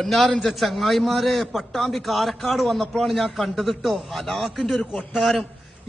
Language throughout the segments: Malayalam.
പൊന്നാരഞ്ച ചങ്ങായിമാരെ പട്ടാമ്പി കാരക്കാട് വന്നപ്പോഴാണ് ഞാൻ കണ്ടത് ട്ടോ ഹലാക്കിന്റെ ഒരു കൊട്ടാരം.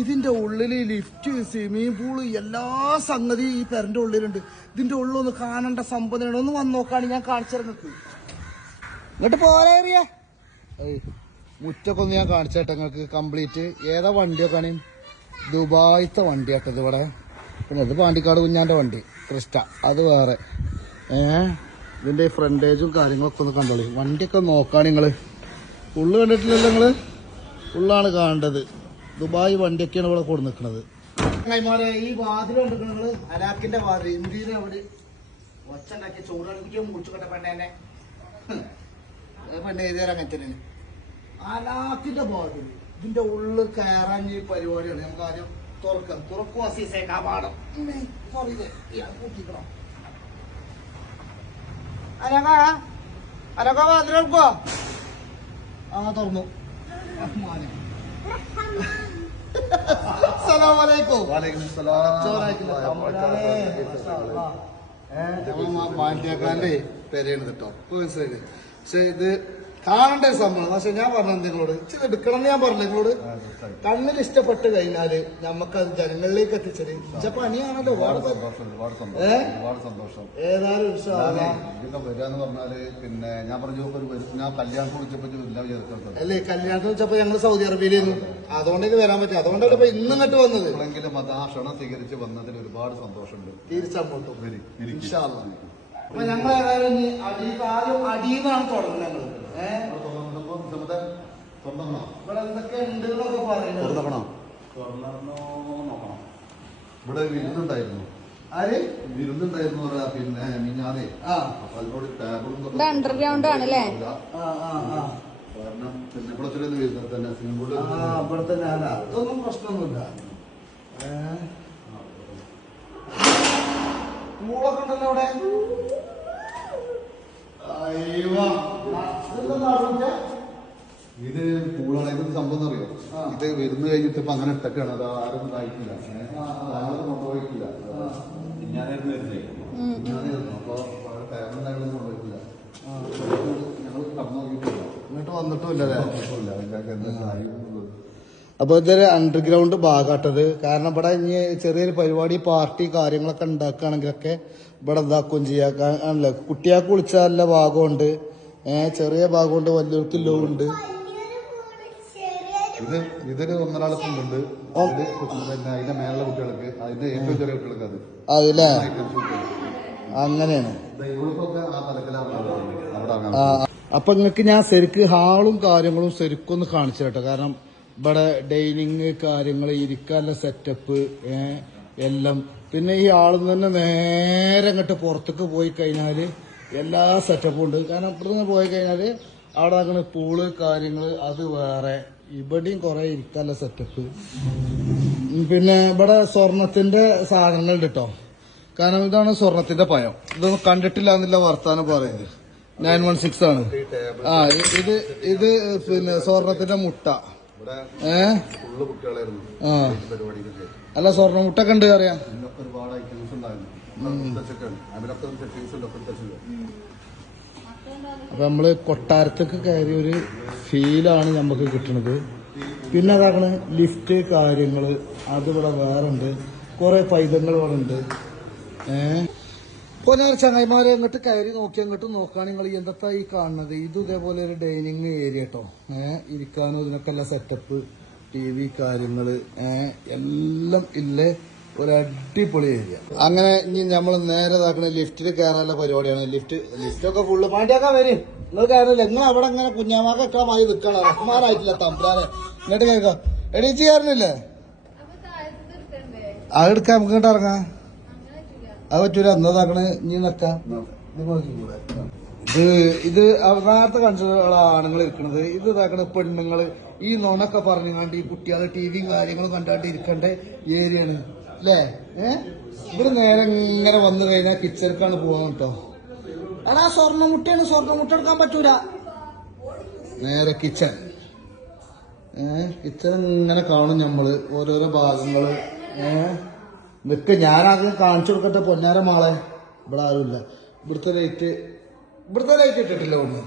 ഇതിന്റെ ഉള്ളില് ലിഫ്റ്റ്, സ്വിമ്മിംഗ് പൂള്, എല്ലാ സംഗതി ഈ പെരന്റെ ഉള്ളിലുണ്ട്. ഇതിന്റെ ഉള്ളൊന്ന് കാണേണ്ട സംഭവമാണ്. ഒന്ന് വന്ന് നോക്കാണ് ഞാൻ കാണിച്ചിറങ്ങക്ക്. ഇങ്ങോട്ട് പോരാറിയ മുറ്റൊക്കെ ഒന്ന് ഞാൻ കാണിച്ചേട്ടെ നിങ്ങൾക്ക് കംപ്ലീറ്റ്. ഏതാ വണ്ടിയൊക്കെ ആണ്? ദുബായിത്തെ വണ്ടിയാട്ടത് ഇവിടെ. പിന്നെ ഇത് പാണ്ടിക്കാട് കുഞ്ഞാന്റെ വണ്ടി ക്രിസ്റ്റ, അത് വേറെ. ഇതിന്റെ ഫ്രണ്ടേജും കാര്യങ്ങളൊക്കെ ഒന്ന് കണ്ടോളി. വണ്ടിയൊക്കെ നോക്കാണ് നിങ്ങള്. ഉള്ളു കണ്ടിട്ടില്ലല്ലോ നിങ്ങള്? ഉള്ളാണ് കാണേണ്ടത്. ദുബായ് വണ്ടിയൊക്കെയാണ് ഇവിടെ കൊടു നിൽക്കുന്നത്. ചങ്ങായിമാരെ ഈ വാതിൽ കണ്ടിരിക്കുന്നത് നിങ്ങള്? ഹലാക്കിന്റെ വാതിൽ. ഇന്ത്യയിലെ അവിടെ ഒച്ച ഉണ്ടാക്കിയ ചോറടിപ്പിക്കാൻ മുറിച്ചുകൊണ്ട പെണ്ണേനെ പെണ്ണ എഴുതിയാൽ അങ്ങനെ തന്നെ. ഹലാക്കിന്റെ വാതിൽ. ഇതിന്റെ ഉള്ളിൽ കയറാൻ ഈ പരിപാടിയാണ്. നമുക്ക് ആദ്യം തുറക്കാം. തുറക്കുവാ സീസേ കവാടം കൂട്ടിക്കണം. അനക്ക വാതിലെടുക്കോ? ആ തുറന്നു. മാറ്റിയാക്കാന്റെ പെരയാണ് കേട്ടോ. മനസ്സിലായില്ലേ? പക്ഷെ ഇത് കാണേണ്ട ഒരു സംഭവം. പക്ഷെ ഞാൻ പറഞ്ഞത് നിങ്ങളോട് ഇച്ചിരി എടുക്കണം എന്ന് ഞാൻ പറഞ്ഞു നിങ്ങളോട്. കണ്ണിൽ ഇഷ്ടപ്പെട്ട് കഴിഞ്ഞാല് നമുക്കത് ജനങ്ങളിലേക്ക് എത്തിച്ചത് പണിയാണല്ലോ. ഏതായാലും വരാന്ന് പറഞ്ഞാല് പിന്നെ ഞാൻ പറഞ്ഞു ഞാൻ കല്യാണത്തിന് വിളിച്ചപ്പോ അല്ലേ? കല്യാണത്തിന് വിളിച്ചപ്പോ ഞങ്ങള് സൗദി അറേബ്യയിലായിരുന്നു. അതുകൊണ്ടേക്ക് വരാൻ പറ്റും. അതുകൊണ്ടാണ് ഇപ്പൊ ഇന്ന് ഇങ്ങോട്ട് വന്നത്. എങ്കിലും അത് ആ ക്ഷണം സ്വീകരിച്ച് വന്നതിൽ ഒരുപാട് സന്തോഷമുണ്ട്. തിരിച്ചങ്ങോട്ടും അപ്പൊ ഞങ്ങൾ ഏതായാലും ആദ്യം അടിയെന്നാണ് തുടങ്ങുന്നത്. ഇവിടെ എന്തൊക്കെ ഉണ്ട് എന്നൊക്കെ പറയുന്നത്. ഇവിടെ വിരുന്നുണ്ടായിരുന്നു. ആര് വിരുന്നുണ്ടായിരുന്നു പറയാ. പിന്നെ മിഞ്ഞാതെ അതിനോട് ടേബിളും അണ്ടർഗ്രൗണ്ട് ആണല്ലേ? കാരണം ചെന്നപ്പുളത്തിലൊന്നും വരുന്നത് തന്നെ സിംഗിൾ ഇവിടെ തന്നെ. അതൊന്നും പ്രശ്നമൊന്നുമില്ല. പൂളൊക്കെ ഉണ്ടല്ലോ അവിടെ. ഇത് പൂളാണെങ്കിൽ സംഭവം അറിയോ? ഇത് വരുന്ന് കഴിഞ്ഞിട്ട് ഇപ്പൊ അങ്ങനെ ഇട്ടൊക്കെയാണ്. അത് ആരും കഴിക്കില്ല, ആരും കൊണ്ടുപോയിട്ടില്ല. ഞാനായിരുന്നു അപ്പൊ ടൈമുണ്ടായിരുന്നു കൊണ്ടുപോയിട്ടില്ല. ഞങ്ങൾ കടന്നു നോക്കിയിട്ടില്ല, ഇങ്ങോട്ട് വന്നിട്ടുമില്ലല്ലേ? വന്നിട്ടില്ല. അപ്പൊ ഇതൊരു അണ്ടർഗ്രൗണ്ട് ഭാഗമാട്ടത്. കാരണം ഇവിടെ ഇനി ചെറിയൊരു പരിപാടി പാർട്ടി കാര്യങ്ങളൊക്കെ ഉണ്ടാക്കുകയാണെങ്കിലൊക്കെ ഇവിടെ ഇതാക്കുകയും ചെയ്യാല്ല. കുട്ടിയാൾക്ക് കുളിച്ചാൽ നല്ല ഭാഗമുണ്ട്, ചെറിയ ഭാഗമുണ്ട്, വലിയവർക്ക് ലോ ഉണ്ട്. ഇതൊരു ഒന്നരാളൊക്കെ അതിന്റെ മേലുള്ള കുട്ടികൾക്ക്, അതിന്റെ ഏറ്റവും ചെറിയ കുട്ടികൾക്ക് അത് അതല്ലേ? അങ്ങനെയാണ്. അപ്പൊ നിങ്ങൾക്ക് ഞാൻ ശരിക്ക് ഹാളും കാര്യങ്ങളും ശരിക്കും ഒന്ന് കാണിച്ചു കേട്ടോ. കാരണം ഇവിടെ ഡൈനിങ് കാര്യങ്ങൾ, ഇരിക്കാനുള്ള സെറ്റപ്പ് എല്ലാം. പിന്നെ ഈ ആളിൽ തന്നെ നേരെ അങ്ങോട്ട് പുറത്തേക്ക് പോയി കഴിഞ്ഞാൽ എല്ലാ സെറ്റപ്പും ഉണ്ട്. കാരണം ഇവിടുന്ന് പോയി കഴിഞ്ഞാൽ അവിടെ അങ്ങനെ പൂള് കാര്യങ്ങൾ അത് വേറെ. ഇവിടെയും കുറെ ഇരിക്കാനുള്ള സെറ്റപ്പ്. പിന്നെ ഇവിടെ സ്വർണത്തിന്റെ സാധനങ്ങളുണ്ട് കേട്ടോ. കാരണം ഇതാണ് സ്വർണത്തിന്റെ പയം. ഇതൊന്നും കണ്ടിട്ടില്ല എന്നുള്ള വർത്താനം പറയുന്നത്. 916 ആണ്. ഇത് പിന്നെ സ്വർണത്തിന്റെ മുട്ട. അല്ല സ്വർണ്ണ മുട്ടൊക്കെ ഉണ്ട് അറിയാം. അപ്പൊ നമ്മള് കൊട്ടാരത്തേക്ക് കയറിയ ഒരു ഫീലാണ് നമുക്ക് കിട്ടുന്നത്. പിന്നെ അതാണ് ലിഫ്റ്റ് കാര്യങ്ങള്, അതിവിടെ വേറെ ഉണ്ട്. കുറെ പൈതങ്ങൾ ഇവിടെ ഉണ്ട്. ഇപ്പൊ ഞാൻ ചങ്ങായിമാരെ അങ്ങോട്ട് കയറി നോക്കി അങ്ങോട്ട് നോക്കുകയാണ് നിങ്ങൾ എന്താ ഈ കാണുന്നത്. ഇത് ഇതേപോലെ ഒരു ഡൈനിങ് ഏരിയ കേട്ടോ. ഇരിക്കാനും ഇതിനൊക്കെ എല്ലാ സെറ്റപ്പ്, TV കാര്യങ്ങള് എല്ലാം ഇല്ലേ. ഒരു അടിപൊളി ഏരിയ. അങ്ങനെ ഇനി നമ്മൾ നേരെ ഇതാക്കണ ലിഫ്റ്റിൽ കയറാനുള്ള പരിപാടിയാണ്. ലിഫ്റ്റൊക്കെ ഫുള്ള് പാണ്ടിയാക്കാൻ വരും. നിങ്ങൾ കയറില്ല. നിങ്ങൾ അവിടെ ഇങ്ങനെ കുഞ്ഞാമാക്കൊക്കെ മായി നിൽക്കണം. റഹ്മാനായിട്ടില്ല തമ്പ്രാനെ. ഇങ്ങോട്ട് കേൾക്കാം. എടീച്ച് കയറുന്നില്ലേ? അതെടുക്കാം, നമുക്ക് ഇങ്ങോട്ട് ഇറങ്ങാം. അത് പറ്റൂല. എന്നതാക്കണ ഇനി നിക്കാം. ഇത് നേരത്തെ കണ്ടിട്ടുള്ള ആണുങ്ങൾ ഇരിക്കണത്. ഇത് ഇതാക്കണ പെണ്ണുങ്ങള് ഈ നോണൊക്കെ പറഞ്ഞുകൊണ്ട് ഈ കുട്ടികളെ TVയും കാര്യങ്ങളും കണ്ടാണ്ട് ഇരിക്കേണ്ട ഏരിയയാണ് അല്ലേ? ഇവിടെ നേരെ ഇങ്ങനെ വന്നു കഴിഞ്ഞാൽ കിച്ചണിക്കാണ് പോകാൻ കേട്ടോ. എടാ സ്വർണ്ണമുട്ടയാണ്, സ്വർണ്ണമുട്ട എടുക്കാൻ പറ്റൂല. നേരെ കിച്ചൺ. കിച്ചൺ ഇങ്ങനെ കാണും നമ്മള് ഓരോരോ ഭാഗങ്ങള്. നിക്ക് ഞാനത് കാണിച്ചു കൊടുക്കട്ടെ പൊന്നാര മാളെ. ഇവിടെ ആരുമില്ല. ഇവിടുത്തെ ലൈറ്റ് ഇട്ടിട്ടില്ല ഒന്ന്.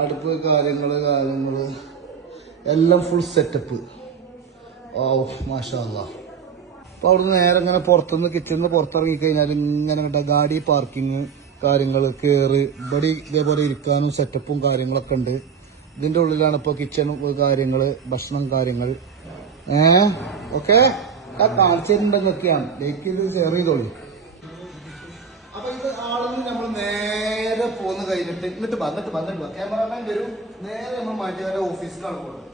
അടുപ്പ് കാര്യങ്ങള് എല്ലാം ഫുൾ സെറ്റപ്പ്. ഓ മാഷാ അല്ലാഹ്. അപ്പൊ അവിടുന്ന് നേരെ ഇങ്ങനെ പുറത്തുനിന്ന് കിച്ചണിന്ന് പുറത്തിറങ്ങി കഴിഞ്ഞാൽ ഇങ്ങനെ കണ്ട ഗാഡി പാർക്കിങ് കാര്യങ്ങൾ കേറ്. ഇവിടെ ഇതേപോലെ ഇരിക്കാനും സെറ്റപ്പും കാര്യങ്ങളൊക്കെ ഉണ്ട്. ഇതിന്റെ ഉള്ളിലാണ് ഇപ്പൊ കിച്ചൺ കാര്യങ്ങള്, ഭക്ഷണം കാര്യങ്ങൾ. ഓക്കെ കാണിച്ചിട്ടുണ്ടെന്നൊക്കെയാണ്. ലൈക്ക് ചെയ്ത് ഷെയർ ചെയ്തോളൂ. അപ്പൊ ഇത് ആളുകൾ നമ്മൾ നേരെ പോന്ന് കഴിഞ്ഞിട്ട് എന്നിട്ട് ക്യാമറാമാൻ വരും. നേരെ നമ്മൾ മാറ്റിയവരുടെ ഓഫീസിലാണ് പോകുന്നത്.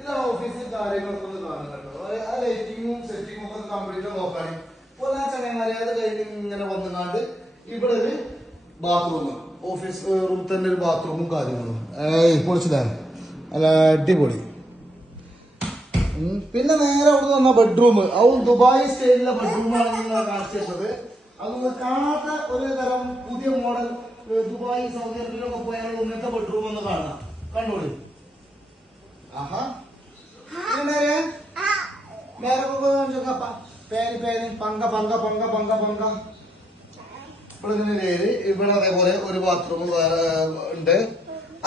ഇതാണ് ഓഫീസിൽ കാര്യങ്ങളൊക്കെ ഒന്ന് കാണുന്നുണ്ടോ. ആ ലൈറ്റിങ്ങും സെറ്റിങ്ങും ഒക്കെ കംപ്ലീറ്റ് നോക്കാൻ ചങ്ങന്മാരെ അത് കഴിഞ്ഞ് ഇങ്ങനെ വന്നുകാണ്ട് ഇവിടെ ഒരു ബാത്റൂം, ഓഫീസ് റൂം തന്നെ ഒരു ബാത്റൂമും കാര്യങ്ങളും പൊളിച്ചതാണ്. അല്ല അടിപൊളി. പിന്നെ നേരെ അവിടെ വന്ന ബെഡ്റൂം, അതും ദുബായ് സ്റ്റൈലിലെ ബെഡ്റൂമാണ് നിങ്ങൾ കാണിച്ചിട്ടത്. അതൊന്ന് കാണാത്ത ഒരു തരം പുതിയ മോഡൽ ദുബായ് സൗദി അറേബ്യയിലൊക്കെ പോയാൽ ഇങ്ങനത്തെ ബെഡ്റൂം ഒന്ന് കാണാം. കണ്ടോളൂ. ആഹാ നേരെ പേര് പങ്ക ഇവിടെ അതേപോലെ ഒരു ബാത്റൂം ഉണ്ട്.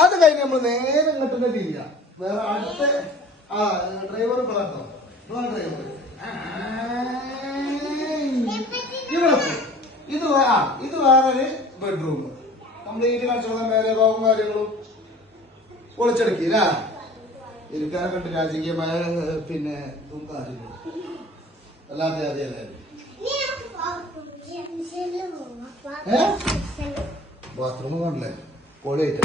അത് കഴിഞ്ഞ് നമ്മൾ നേരെ ഇങ്ങോട്ട് തിരിഞ്ഞ വേറെ അടുത്ത ഡ്രൈവർ പിളർത്തോ ഡ്രൈവർ ഇവിടെ ഇത് വേറൊരു ബെഡ്റൂം. കംപ്ലീറ്റ് കാണിച്ചോളാം. മേലെ ഭാഗവും കാര്യങ്ങളും പൊളിച്ചെടുക്കില്ല. ഇരിക്കാനെ കണ്ട് രാജകീയമായ പിന്നെ ഇതും കാര്യങ്ങളും അല്ലാതെ അതെയല്ലായിരുന്നു. ബാത്റൂം കണ്ടല്ലേ പൊളിയായിട്ട്.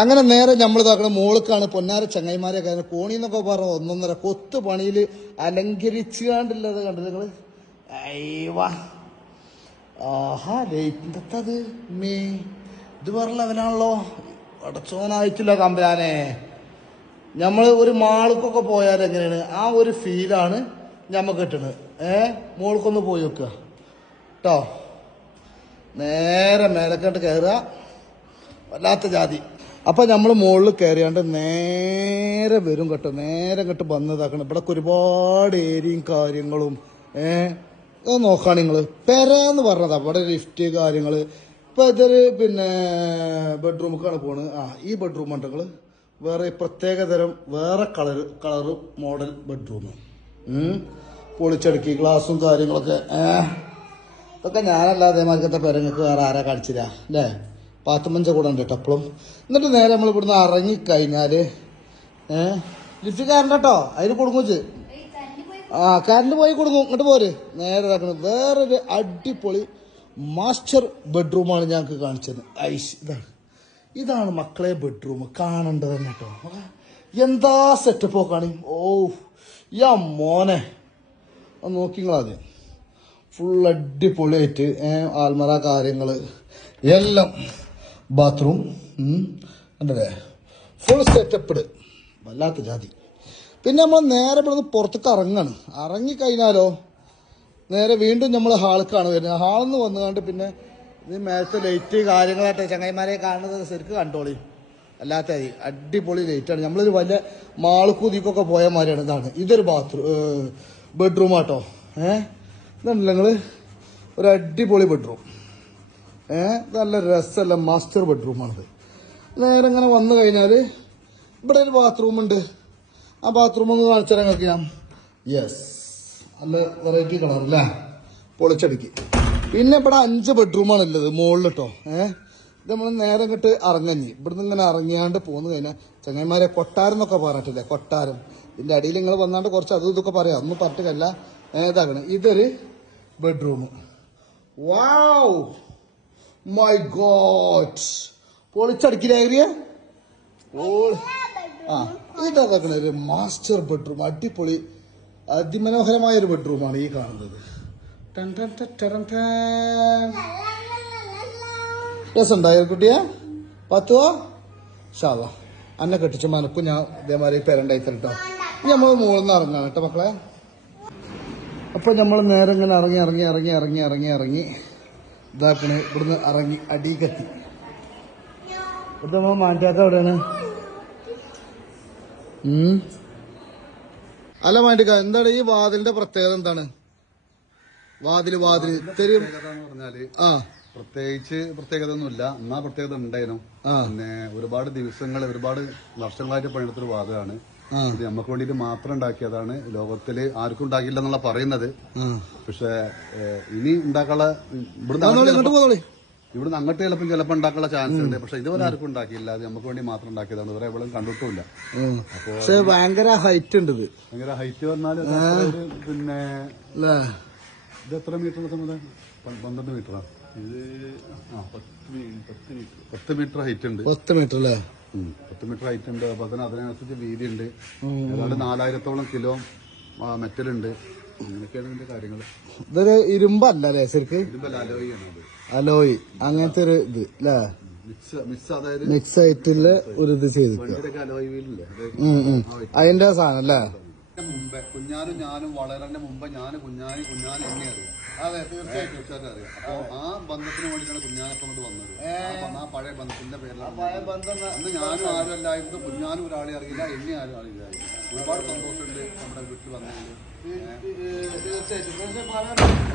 അങ്ങനെ നേരെ നമ്മൾ ഇതാക്കണ മോൾക്കാണ്. പൊന്നാര ചങ്ങായിമാരെ കാരണം കോണി എന്നൊക്കെ പറഞ്ഞ 1.5 കൊത്ത് പണിയിൽ അലങ്കരിച്ചാണ്ടുള്ളത് കണ്ടത് നിങ്ങള്. അയ്യവാ ആഹാ ലൈറ്റത് മേ ഇത് വേറെ ലെവലാണല്ലോ. അടച്ചോനായിട്ടില്ല കമ്പലാനെ. നമ്മൾ ഒരു മാൾക്കൊക്കെ പോയാൽ എങ്ങനെയാണ് ആ ഒരു ഫീലാണ് ഞമ്മക്ക് കിട്ടണത്. മോൾക്കൊന്ന് പോയി വെക്കുക കേട്ടോ. നേരെ മേലക്കോട്ട് കയറുക. വല്ലാത്ത ജാതി. അപ്പൊ നമ്മൾ മുകളിൽ കയറിയാണ്ട് നേരെ വരും കേട്ടോ. നേരെ ഇങ്ങോട്ട് വന്നതാക്കണം. ഇവിടെ ഒരുപാട് ഏരിയയും കാര്യങ്ങളും അത് നോക്കാണ് നിങ്ങള്. പെരാന്ന് പറഞ്ഞതാ. ഇവിടെ ലിഫ്റ്റ് കാര്യങ്ങള്. ഇപ്പൊ ഇതൊരു പിന്നെ ബെഡ്റൂമൊക്കെയാണ് പോണ്. ഈ ബെഡ്റൂം ഉണ്ട് നിങ്ങള്. വേറെ പ്രത്യേകതരം വേറെ കളറ് മോഡൽ ബെഡ്റൂം. പൊളിച്ചടുക്കി ഗ്ലാസും കാര്യങ്ങളൊക്കെ. ഇതൊക്കെ ഞാനല്ലാതെ മാർക്കത്തെ പെരങ്ങൾക്ക് വേറെ ആരാ കാണിച്ചില്ല അല്ലേ. പാത്തുമഞ്ച കൂടെ ഉണ്ട് കേട്ടോ എപ്പോഴും. എന്നിട്ട് നേരെ നമ്മൾ ഇവിടുന്ന് ഇറങ്ങിക്കഴിഞ്ഞാല് ലിഫ്റ്റ് കയറണ്ട കേട്ടോ. അതിന് കൊടുങ്ങുച്ച് കറണ്ട് പോയി കൊടുക്കും. ഇങ്ങോട്ട് പോര്. നേരെ ഇതാക്കണം. വേറൊരു അടിപൊളി മാസ്റ്റർ ബെഡ്റൂമാണ് ഞങ്ങൾക്ക് കാണിച്ചത്. ഇതാണ് മക്കളെ ബെഡ്റൂം. കാണേണ്ടത് തന്നെ കേട്ടോ. എന്താ സെറ്റപ്പോ കാണി. യാ മോനെ നോക്കിങ്ങളാദ്യം. ഫുൾ അടിപൊളിയായിട്ട് ആൽമറ കാര്യങ്ങള് എല്ലാം ബാത്റൂം കണ്ടല്ലേ. ഫുൾ സെറ്റപ്പ്ഡ്. വല്ലാത്ത ജാതി. പിന്നെ നമ്മൾ നേരെ ഇവിടുന്ന് പുറത്തേക്ക് ഇറങ്ങിക്കഴിഞ്ഞാലോ നേരെ വീണ്ടും നമ്മൾ ഹാൾക്കാണ് വരുന്നത്. ഹാളിൽ നിന്ന് വന്നുകൊണ്ട് പിന്നെ ഇത് മേലത്തെ ലൈറ്റ് കാര്യങ്ങളായിട്ട് ചങ്ങായിമാരെ കാണുന്നത് ശരിക്കും കണ്ടോളി. അല്ലാത്ത അടിപൊളി ലൈറ്റാണ്. നമ്മളൊരു വലിയ മാൾക്കൂതിക്കൊക്കെ പോയ മാതിരിയാണ്. ഇതൊരു ബെഡ്റൂം ആട്ടോ. ഇതുണ്ടല്ലോ നിങ്ങള് ഒരു അടിപൊളി ബെഡ്റൂം. നല്ല രസമല്ല മാസ്റ്റർ ബെഡ്റൂമാണിത്. നേരെ ഇങ്ങനെ വന്നു കഴിഞ്ഞാൽ ഇവിടെ ഒരു ബാത്റൂം ഉണ്ട്. ആ ബാത്റൂം ഒന്ന് കാണിച്ചാൽ നിങ്ങൾക്ക് ഞാൻ നല്ല വെറൈറ്റി കളർ അല്ലേ. പൊളിച്ചടുക്കി. പിന്നെ ഇവിടെ 5 ബെഡ്റൂമാണ് ഉള്ളത് മുകളിൽ കേട്ടോ. ഇത് നമ്മൾ നേരെ ഇങ്ങോട്ട് ഇറങ്ങി ഇവിടുന്ന് ഇങ്ങനെ ഇറങ്ങിയാണ്ട് പോന്നു കഴിഞ്ഞാൽ ചങ്ങന്മാരെ കൊട്ടാരം എന്നൊക്കെ പറഞ്ഞിട്ടില്ലേ. കൊട്ടാരം ഇതിന്റെ അടിയിൽ നിങ്ങൾ വന്നാണ്ട് കുറച്ച് അതും ഇതൊക്കെ പറയാം. ഒന്നും പറഞ്ഞിട്ടില്ല. ഏതാകണം ഇതൊരു ബെഡ്റൂം. Wow my god. പൊളിച്ചടുക്കില്ല ഏരിയ. ഇതാക്കണ ഒരു മാസ്റ്റർ ബെഡ്റൂം. അടിപൊളി അതിമനോഹരമായ ഒരു ബെഡ്റൂമാണ് ഈ കാണുന്നത്. രസമുണ്ടായ കുട്ടിയെ 10 ഷാവ അന്നെ കെട്ടിച്ച മനക്കും ഞാൻ ഇതേമാതിരി പേരണ്ടായി തരട്ടോ. നമ്മൾ മുകളിൽ നിന്ന് ഇറങ്ങാണ് കേട്ടോ മക്കളെ. അപ്പൊ നമ്മൾ നേരെ ഇങ്ങനെ ഇറങ്ങി ഇതാക്കണേ. ഇവിടുന്ന് ഇറങ്ങി അടികത്തി. ഇത് നമ്മൾ മാറ്റാത്ത എവിടെയാണ്? അല്ല മാറ്റിക്ക. എന്താണ് ഈ വാതിലിന്റെ പ്രത്യേകത? എന്താണ് വാതില് പ്രത്യേകത ഒന്നുമില്ല. എന്നാ പ്രത്യേകത ഉണ്ടായിരുന്നു. പിന്നെ ഒരുപാട് ദിവസങ്ങൾ ഒരുപാട് വർഷങ്ങളായിട്ട് പണിയെടുത്തൊരു വാദമാണ് ഇത്. നമുക്ക് വേണ്ടിയിട്ട് മാത്രം ഉണ്ടാക്കിയതാണ്. ലോകത്തില് ആർക്കും ഉണ്ടാക്കില്ല എന്നുള്ള പറയുന്നത്. പക്ഷെ ഇനി ഉണ്ടാക്കാനുള്ള ഇവിടുന്ന് അങ്ങോട്ട് ചിലപ്പോൾ ഉണ്ടാക്കാനുള്ള ചാൻസ് ഉണ്ട്. പക്ഷെ ഇതുവരെ ആർക്കും ഉണ്ടാക്കിയില്ല. അത് നമുക്ക് വേണ്ടി മാത്രം ഉണ്ടാക്കിയതാണ്. ഇവരെ എവിടെ കണ്ടിട്ടുമില്ല. പക്ഷെ ഭയങ്കര ഹൈറ്റ് ഉണ്ട്. ഭയങ്കര ഹൈറ്റ് പറഞ്ഞാൽ പിന്നെ ഇത് എത്ര മീറ്റർ സമയം? 12 മീറ്ററാണ് ഇത്. 10 മീറ്റർ ഹൈറ്റ് ഉണ്ട്. 10 മീറ്റർ അല്ലേ? 10 മീറ്റർ ഹൈറ്റ് ഉണ്ട്. അപ്പൊ തന്നെ അതിനനുസരിച്ച് വീതി ഉണ്ട്. ഏതാണ്ട് 4000-ഓളം കിലോ മെറ്റലുണ്ട്. അങ്ങനെയൊക്കെയാണ് ഇതിന്റെ കാര്യങ്ങൾ. ഇതൊരു ഇരുമ്പല്ലേ ശരിക്ക്? ഇരുമ്പല്ല, അലോയി ആണ് അത്. അലോയി അങ്ങനത്തെ ഒരു ഇത് അല്ലേ? അതായത് മിക്സ് ആയിട്ടുള്ള ഒരു ഇത് ചെയ്ത് അലോയി വീലില്ലേ അതിന്റെ സാധനം അല്ലേ? മുമ്പേ ഞാനും വളരന്റെ മുമ്പ് കുഞ്ഞാനി എന്നെ അറിയാം. അതെ, തീർച്ചയായിട്ടും അറിയാം. അപ്പൊ ആ ബന്ധത്തിന് വേണ്ടിയിട്ടാണ് കുഞ്ഞാനപ്പം കൊണ്ട് വന്നത്. ആ പഴയ ബന്ധത്തിന്റെ പേരിലാണ്. അന്ന് ഞാനും ആരും അല്ലായിരുന്നു. കുഞ്ഞാനും ഒരാളെ അറിയില്ല, എന്നെ ആരും അറിയില്ലായിരുന്നു. ഒരുപാട് സന്തോഷമുണ്ട് നമ്മുടെ വീട്ടിൽ വന്നതിൽ.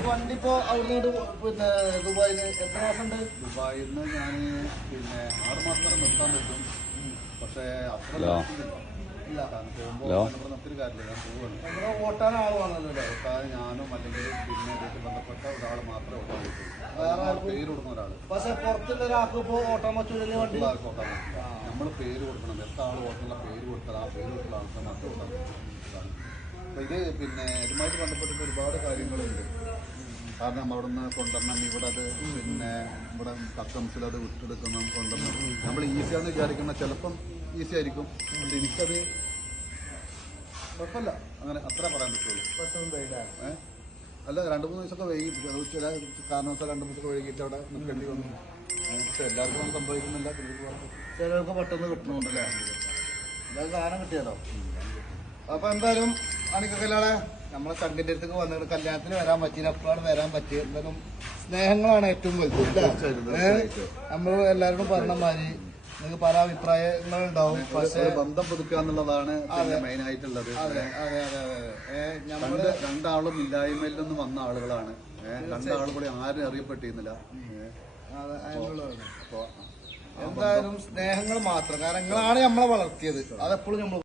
വണ്ടി ഇപ്പോ അവിടുന്ന് പിന്നെ ദുബായിന്ന് എത്ര മാസം ഉണ്ട്? ദുബായിൽ നിന്ന് ഞാൻ പിന്നെ 6 മാസം നിർത്താൻ പറ്റും. പക്ഷെ അത്ര നിർത്തിയൊരു കാര്യമില്ല. ഞാൻ പോവുകയാണ്. ഓട്ടാൻ ആളുവാണല്ലോ. ഓട്ടാൻ ഞാനും അല്ലെങ്കിൽ പിന്നെ വീട്ടിൽ ബന്ധപ്പെട്ട ഒരാൾ മാത്രമേ ഓട്ടാൻ പറ്റുള്ളൂ. പേര് കൊടുക്കുന്ന ഒരാൾ. പക്ഷെ പുറത്തുള്ള ഒരാൾക്ക് ഇപ്പോ ഓട്ടാൻ പറ്റൂല. വണ്ടി ഓട്ടാൻ പറ്റും. നമ്മൾ പേര് കൊടുക്കണം. എത്ര ആൾ ഓട്ടുള്ള പേര് കൊടുത്താൽ ആ പേര് കൊടുത്തുള്ള ആൾക്കാർ മാത്രമേ ഓട്ടാൻ പറ്റും. അപ്പൊ ഇത് പിന്നെ ഇതുമായിട്ട് ബന്ധപ്പെട്ടിട്ട് ഒരുപാട് കാര്യങ്ങളുണ്ട്. കാരണം അവിടുന്ന് കൊണ്ടുവരണം. ഇവിടെ അത് പിന്നെ ഇവിടെ കസ്റ്റംസിൽ അത് വിട്ടെടുക്കണം, കൊണ്ടുവരണം. നമ്മൾ ഈസിയാണെന്ന് വിചാരിക്കുന്ന ചിലപ്പം ഈസി ആയിരിക്കും. പക്ഷെ എനിക്കത് കുഴപ്പമില്ല. അങ്ങനെ അത്ര പറയാൻ പറ്റുള്ളൂ. അല്ല, 2-3 ദിവസമൊക്കെ വൈകി. ചില കാരണവശാൽ 2 ദിവസമൊക്കെ വൈകിട്ട് അവിടെ നിൽക്കേണ്ടി വന്നു. പക്ഷെ എല്ലാവർക്കും ഒന്നും സംഭവിക്കുന്നില്ല. ചിലർക്ക് പെട്ടെന്ന് കിട്ടുന്നുണ്ടല്ലേ? എന്തായാലും സാധനം കിട്ടിയല്ലോ. അപ്പൊ എന്തായാലും അണിക്കല്ലാളെ നമ്മളെ ചങ്കിന്റെ അടുത്തേക്ക് വന്നിട്ട് കല്യാണത്തിന് വരാൻ പറ്റിയില്ല. എപ്പോഴാണ് വരാൻ പറ്റിയത്? എന്തായാലും സ്നേഹങ്ങളാണ് ഏറ്റവും വലുത്. നമ്മൾ എല്ലാവരോടും പറഞ്ഞ മാതിരി നിങ്ങൾക്ക് പല അഭിപ്രായങ്ങളുണ്ടാവും. പക്ഷേ ബന്ധം പുതുക്കുക എന്നുള്ളതാണ് മെയിൻ ആയിട്ടുള്ളത്. നമ്മള് രണ്ടാളും ഇല്ലായ്മയിൽ നിന്ന് വന്ന ആളുകളാണ്. രണ്ടാളും കൂടി ആരും അറിയപ്പെട്ടിരുന്നില്ല. എന്തായാലും സ്നേഹങ്ങൾ മാത്രം. കാരണം നിങ്ങളാണ് നമ്മളെ വളർത്തിയത്. അതെപ്പോഴും നമ്മൾ